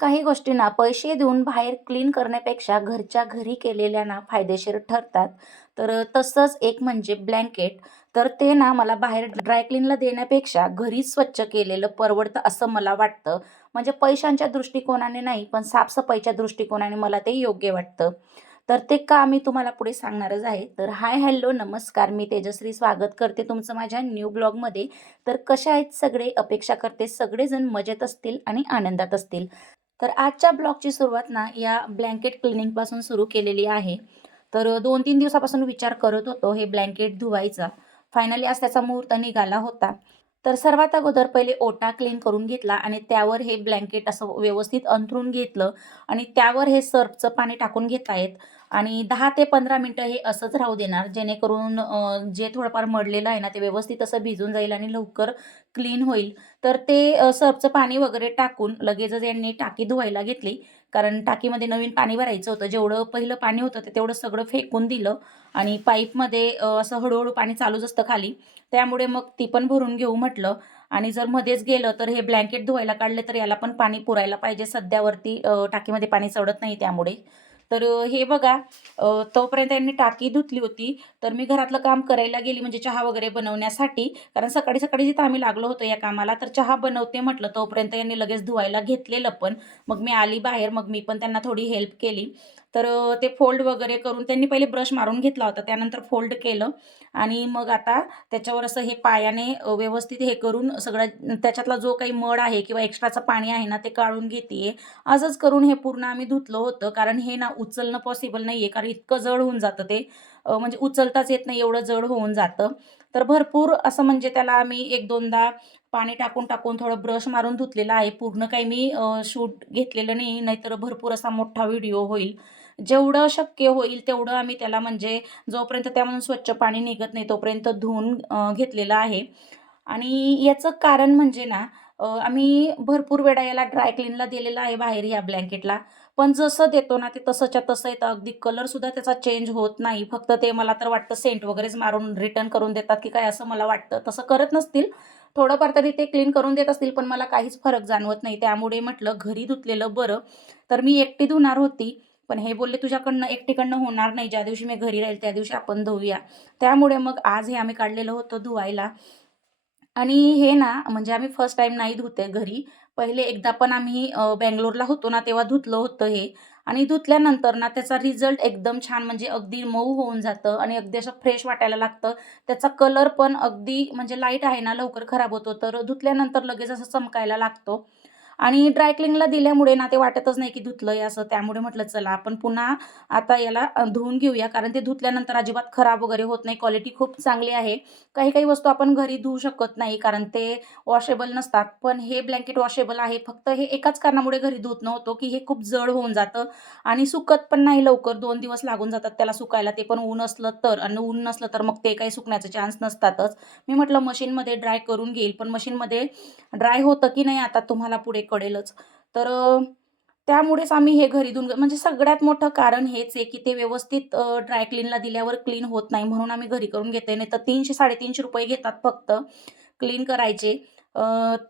काही गोष्टी ना पैसे देऊन बाहेर क्लीन करण्यापेक्षा घरच्या घरी केलेल्या ना फायदेशीर ठरतात. तर तसंच एक म्हणजे ब्लँकेट. तर ते ना मला बाहेर ड्राय क्लीनला देण्यापेक्षा घरीच स्वच्छ केलेलं परवडतं असं मला वाटतं. म्हणजे पैशांच्या दृष्टिकोनाने नाही, पण साफसफाईच्या दृष्टिकोनाने मला ते योग्य वाटतं. तर ते का मी तुम्हाला पुढे सांगणारच आहे. तर हाय, हॅलो, नमस्कार. मी तेजश्री स्वागत करते तुमचं माझ्या न्यू ब्लॉगमध्ये. तर कशा आहेत सगळे? अपेक्षा करते सगळेजण मजेत असतील आणि आनंदात असतील. तर आजच्या ब्लॉगची सुरुवात ना या ब्लँकेट क्लिनिंगपासून सुरू केलेली आहे. तर 2-3 दिवसापासून विचार करत होतो हे ब्लँकेट धुवायचा. फायनली आज त्याचा मुहूर्त निघाला होता. तर सर्वात अगोदर पहिले ओटा क्लीन करून घेतला आणि त्यावर हे ब्लँकेट असं व्यवस्थित अंथरून घेतलं आणि त्यावर हे सर्फचं पाणी टाकून घेत आहेत आणि 10 ते 15 मिनिटं हे असंच राहू देणार, जेणेकरून जे थोडंफार मडलेलं आहे ना ते व्यवस्थित असं भिजून जाईल आणि लवकर क्लीन होईल. तर ते सर्फचं पाणी वगैरे टाकून लगेचच यांनी टाकी धुवायला घेतली. कारण टाकीमध्ये नवीन पाणी भरायचं होतं. जेवढं पहिलं पाणी होतं ते तेवढं सगळं फेकून दिलं आणि पाईपमध्ये असं हळू पाणी चालूच असतं खाली. त्यामुळे मग ती पण भरून घेऊ म्हटलं आणि जर मध्येच गेलं तर हे ब्लँकेट धुवायला काढले तर याला पण पाणी पुरायला पाहिजे. सध्यावरती टाकीमध्ये पाणी चढत नाही त्यामुळे. तर हे बघा, तोपर्यंत यांनी टाकी धुतली होती. तर मी घरातलं काम करायला गेली म्हणजे चहा वगैरे बनवण्यासाठी. कारण सकाळी-सकाळी जिथं आम्ही लागलो होतो या कामाला, तर चहा बनवते म्हटलं, तोपर्यंत यांनी लगेच धुवायला घेतलेलं पण. मग मी आली बाहेर, मग मी पण त्यांना थोडी हेल्प केली. तर ते फोल्ड वगैरे करून त्यांनी पहिले ब्रश मारून घेतला होता, त्यानंतर फोल्ड केलं आणि मग आता त्याच्यावर असं हे पायाने व्यवस्थित हे करून सगळं त्याच्यातला जो काही मड आहे किंवा एक्स्ट्राचं पाणी आहे ना, ते काढून घेते असंच करून हे पूर्ण आम्ही धुतलं होतं. कारण हे ना उचलणं पॉसिबल नाहीये, कारण इतकं जड होऊन जातं ते. म्हणजे उचलताच येत नाही एवढं जड होऊन जातं. तर भरपूर असं म्हणजे त्याला आम्ही 1-2दा पाणी टाकून थोडं ब्रश मारून धुतलेलं आहे. पूर्ण काही मी शूट घेतलेलं नाही, नाहीतर भरपूर असा मोठा व्हिडिओ होईल. जेवढं शक्य होईल तेवढं आम्ही त्याला म्हणजे जोपर्यंत त्यामधून स्वच्छ पाणी निघत नाही तोपर्यंत धुवून घेतलेलं आहे. आणि याचं कारण म्हणजे ना, आम्ही भरपूर वेळा याला ड्राय क्लीनला दिलेलं आहे बाहेर ह्या ब्लँकेटला. पण जसं देतो ना, ते तसंच्या तसं येतं. अगदी कलरसुद्धा त्याचा चेंज होत नाही. फक्त ते मला तर वाटतं सेंट वगैरेच मारून रिटर्न करून देतात की काय असं मला वाटतं. तसं करत नसतील. थोडंफार तरी ते क्लीन करून देत असतील, पण मला काहीच फरक जाणवत नाही. त्यामुळे म्हटलं घरी धुतलेलं बरं. तर मी एकटी धुणार होती. पण हे बोलले, "तुझ्याकडनं एकटीकडनं होणार नाही. ज्या दिवशी मी घरी राहील त्या दिवशी आपण धुऊया." त्यामुळे मग आज हे आम्ही काढलेलं होतं धुवायला. आणि हे ना, म्हणजे आम्ही फर्स्ट टाईम नाही धुते घरी. पहिले एकदा पण आम्ही बंगलोरला होतो ना, तेव्हा धुतलं होतं हे आणि धुतल्यानंतर ना, त्याचा रिझल्ट एकदम छान म्हणजे अगदी मऊ होऊन जातं आणि अगदी असं फ्रेश वाटायला लागतं. त्याचा कलर पण अगदी म्हणजे लाईट आहे ना, लवकर खराब होतो. तर धुतल्यानंतर लगेच असं चमकायला लागतो. आणि ड्राय क्लीनला दिल्यामुळे ना, ते वाटतच नाही की धुतलंय असं. त्यामुळे म्हटलं चला आपण पुन्हा आता याला धुवून घेऊया. कारण ते धुतल्यानंतर अजिबात खराब वगैरे होत नाही. क्वालिटी खूप चांगली आहे. काही-काही वस्तू आपण घरी धुवू शकत नाही कारण ते वॉशेबल नसतात. पण हे ब्लँकेट वॉशेबल आहे. फक्त हे एकाच कारणामुळे घरी धुत नव्हतो, की हे खूप जड होऊन जातं आणि सुकत पण नाही लवकर. 2 दिवस लागून जातात त्याला सुकायला. ते पण ऊन असलं तर आणि ऊन नसलं तर मग ते काही सुकण्याचे चान्स नसतातच. मी म्हटलं मशीनमध्ये ड्राय करून घेईल, पण मशीनमध्ये ड्राय होतं की नाही आता तुम्हाला पुढे कळेलच. तर त्यामुळेच आम्ही हे घरी धुवून म्हणजे सगळ्यात मोठं कारण हेच आहे, की ते व्यवस्थित ड्राय क्लीनला दिल्यावर क्लीन होत नाही म्हणून आम्ही घरी करून घेतोय. नाहीतर ₹300-350 घेतात फक्त क्लीन करायचे.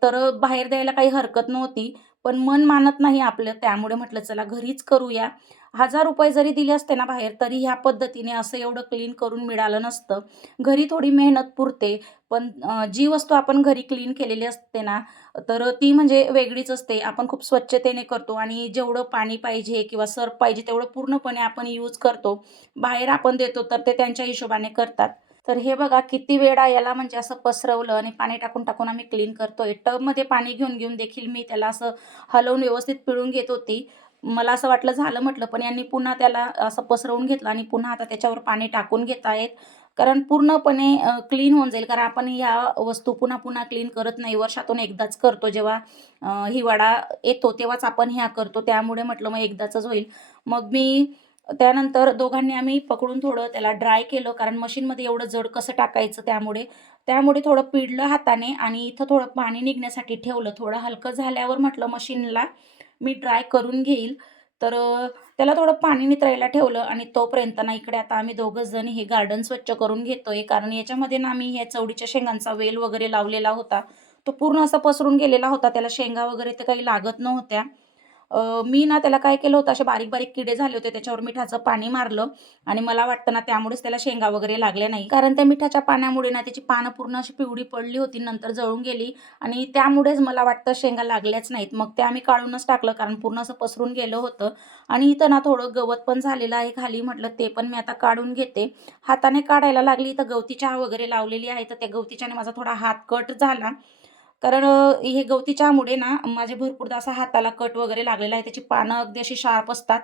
तर बाहेर द्यायला काही हरकत नव्हती. पण मन मानत नाही आपलं, त्यामुळे म्हटलं चला घरीच करूया. ₹1000 जरी दिले असते ना बाहेर, तरी ह्या पद्धतीने असं एवढं क्लीन करून मिळालं नसतं. घरी थोडी मेहनत पुरते, पण जी वस्तू आपण घरी क्लीन केलेली असते ना, तर ती म्हणजे वेगळीच असते. आपण खूप स्वच्छतेने करतो आणि जेवढं पाणी पाहिजे किंवा सर्फ पाहिजे तेवढं पूर्णपणे आपण यूज करतो. बाहेर आपण देतो तर ते त्यांच्या हिशोबाने करतात. तर हे बघा किती वेळा याला म्हणजे असं पसरवलं आणि पाणी टाकून आम्ही क्लीन करतोय. टबमध्ये पाणी घेऊन देखील मी त्याला असं हलवून व्यवस्थित पिळून घेत होती. मला असं वाटलं झालं म्हटलं, पण यांनी पुन्हा त्याला असं पसरवून घेतलं आणि पुन्हा आता त्याच्यावर पाणी टाकून घेत आहेत. कारण पूर्णपणे क्लीन होऊन जाईल. कारण आपण ह्या वस्तू पुन्हा क्लीन करत नाही. वर्षातून एकदाच करतो. जेव्हा हिवाळा येतो तेव्हाच आपण ह्या करतो. त्यामुळे म्हटलं मग एकदाचच होईल. मग मी त्यानंतर दोघांनी आम्ही पकडून थोडं त्याला ड्राय केलं. कारण मशीनमध्ये एवढं जड कसं टाकायचं त्यामुळे. त्यामुळे थोडं पिळलं हाताने आणि इथं थोडं पाणी निघण्यासाठी ठेवलं. थोडं हलकं झाल्यावर म्हटलं मशीनला मी ड्राय करून घेईल. तर त्याला थोडं पाणी नितळायला ठेवलं आणि तोपर्यंत ना इकडे आता आम्ही दोघं जण हे गार्डन स्वच्छ करून घेतोय. कारण याच्यामध्ये ना आम्ही ह्या चवडीच्या शेंगांचा वेल वगैरे लावलेला होता. तो पूर्ण असा पसरून गेलेला होता. त्याला शेंगा वगैरे तर काही लागत नव्हत्या. मी ना त्याला काय केलं होतं, असे बारीक-बारीक किडे झाले होते. त्याच्यावर मिठाचं पाणी मारलं आणि मला वाटतं ना त्यामुळेच त्याला शेंगा वगैरे लागल्या नाही. कारण त्या मिठाच्या पाण्यामुळे ना त्याची पानं पूर्ण अशी पिवळी पडली होती, नंतर जळून गेली आणि त्यामुळेच मला वाटतं शेंगा लागल्याच नाहीत. मग ते आम्ही काढूनच टाकलं कारण पूर्ण असं पसरून गेलं होतं आणि इथं ना थोडं गवत पण झालेलं आहे खाली. म्हटलं ते पण मी आता काढून घेते. हाताने काढायला लागली, इथं गवती चहा वगैरे लावलेली आहे, तर त्या गवती चहाने माझा थोडा हात कट झाला. कारण हे गवती चहामुळे ना माझे भरपूरदा असा हाताला कट वगैरे लागलेला आहे. त्याची पानं अगदी अशी शार्प असतात.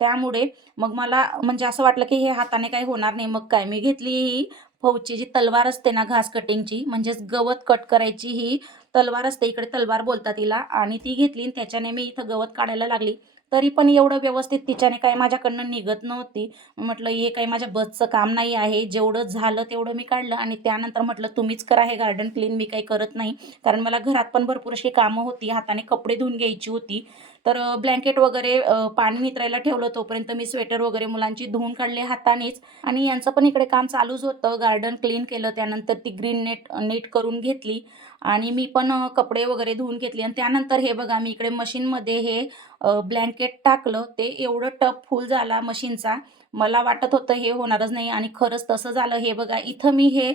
त्यामुळे मग मला म्हणजे असं वाटलं, की हे हाताने काही होणार नाही. मग काय मी घेतली ही फौची जी तलवार असते ना घास कटिंगची म्हणजेच गवत कट करायची ही तलवार असते. इकडे तलवार बोलतात तिला आणि ती घेतली आणि त्याच्याने मी इथं गवत काढायला लागली. तरी पण एवढं व्यवस्थित तिच्याने काही माझ्याकडनं निघत नव्हती. म्हटलं हे काही माझ्या बसचं काम नाही आहे. जेवढं झालं तेवढं मी काढलं आणि त्यानंतर म्हटलं तुम्हीच करा हे गार्डन क्लीन, मी काही करत नाही. कारण मला घरात पण भरपूर अशी कामं होती. हाताने कपडे धुवून घ्यायची होती. तर ब्लँकेट वगैरे पाणी नितळायला ठेवलं. तोपर्यंत मी स्वेटर वगैरे मुलांची धुवून काढले हातानेच आणि यांचं पण इकडे काम चालूच होतं. गार्डन क्लीन केलं. त्यानंतर ती ग्रीन नेट करून घेतली आणि मी पण कपडे वगैरे धुवून घेतले आणि त्यानंतर हे बघा मी इकडे मशीनमध्ये हे ब्लँकेट टाकलं. ते एवढं टब फुल झाला मशीनचा. मला वाटत होतं हे होणारच नाही आणि खरंच तसं झालं. हे बघा इथं मी हे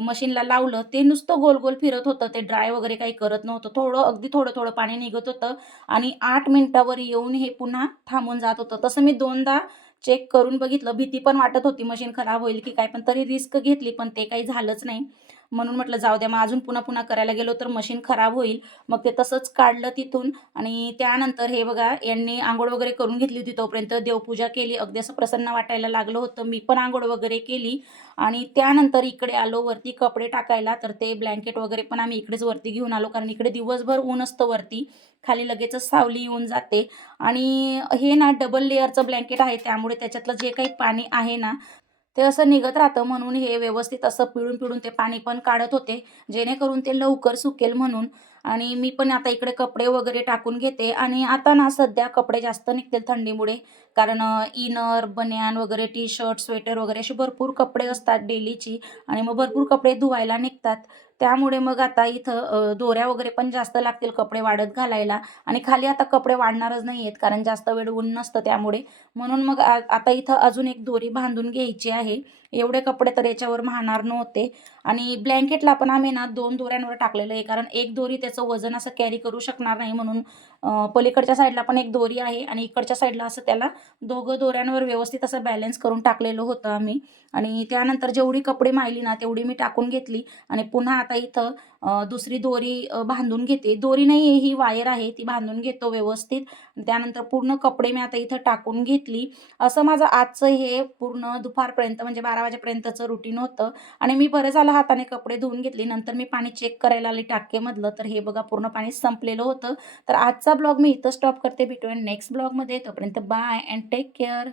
मशीनला लावलं. ते नुसतं गोल-गोल फिरत होतं. ते ड्राय वगैरे काही करत नव्हतं. अगदी थोडं-थोडं पाणी निघत होतं आणि 8 मिनिटावर येऊन हे पुन्हा थांबून जात होतं. तसं मी 2दा चेक करून बघितलं. भीती पण वाटत होती मशीन खराब होईल की काय, पण तरी रिस्क घेतली. पण ते काही झालंच नाही. म्हणून म्हटलं जाऊ द्या, मग अजून पुन्हा-पुन्हा करायला गेलो तर मशीन खराब होईल. मग ते तसंच काढलं तिथून आणि त्यानंतर हे बघा यांनी अंघोळ वगैरे करून घेतली होती. तोपर्यंत देवपूजा केली. अगदी असं प्रसन्न वाटायला लागलं होतं. मी पण अंघोळ वगैरे केली आणि त्यानंतर इकडे आलो वरती कपडे टाकायला. तर ते ब्लँकेट वगैरे पण आम्ही इकडेच वरती घेऊन आलो. कारण इकडे दिवसभर ऊन असतं वरती. खाली लगेचच सावली येऊन जाते आणि हे ना डबल लेयरचं ब्लँकेट आहे. त्यामुळे त्याच्यातलं जे काही पाणी आहे ना, ते असं निघत राहतं म्हणून हे व्यवस्थित असं पिळून-पिळून ते पाणी पण काढत होते, जेणेकरून ते लवकर सुकेल म्हणून. आणि मी पण आता इकडे कपडे वगैरे टाकून घेते आणि आता ना सध्या कपडे जास्त निघतील थंडीमुळे. कारण इनर, बनियान वगैरे, टी-शर्ट, स्वेटर वगैरे असे भरपूर कपडे असतात डेलीची आणि मग भरपूर कपडे धुवायला निघतात. त्यामुळे मग आता इथं दोऱ्या वगैरे पण जास्त लागतील कपडे वाळत घालायला आणि खाली आता कपडे वाळणारच नाहीयेत कारण जास्त वेळ ऊन नसतं त्यामुळे. म्हणून मग आता इथं अजून एक दोरी बांधून घ्यायची आहे. एवढे कपडे तर याच्यावर मावणार नव्हते आणि ब्लँकेटला पण आम्ही ना 2 दोऱ्यांवर टाकलेलं आहे. कारण एक दोरी त्याचं वजन असं कॅरी करू शकणार नाही म्हणून पलीकडच्या साईडला पण एक दोरी आहे आणि इकडच्या साईडला असं त्याला दोघं दोऱ्यांवर व्यवस्थित असं बॅलन्स करून टाकलेलं होतं आम्ही. आणि त्यानंतर जेवढी कपडे मायली ना तेवढी मी टाकून घेतली आणि पुन्हा आता इथं दुसरी दोरी बांधून घेते. दोरी नाही आहे, ही वायर आहे, ती बांधून घेतो व्यवस्थित. त्यानंतर पूर्ण कपडे मी आता इथं टाकून घेतली. असं माझं आजचं हे पूर्ण दुपारपर्यंत म्हणजे 12 वाजेपर्यंतचं रुटीन होतं आणि मी बरं झालं हाताने कपडे धुवून घेतली. नंतर मी पाणी चेक करायला आले टाकीमधलं, तर हे बघा पूर्ण पाणी संपलेलं होतं. तर आजचा ब्लॉग मी इथं स्टॉप करते. भेटूया नेक्स्ट ब्लॉगमध्ये. तोपर्यंत बाय अँड टेक केअर.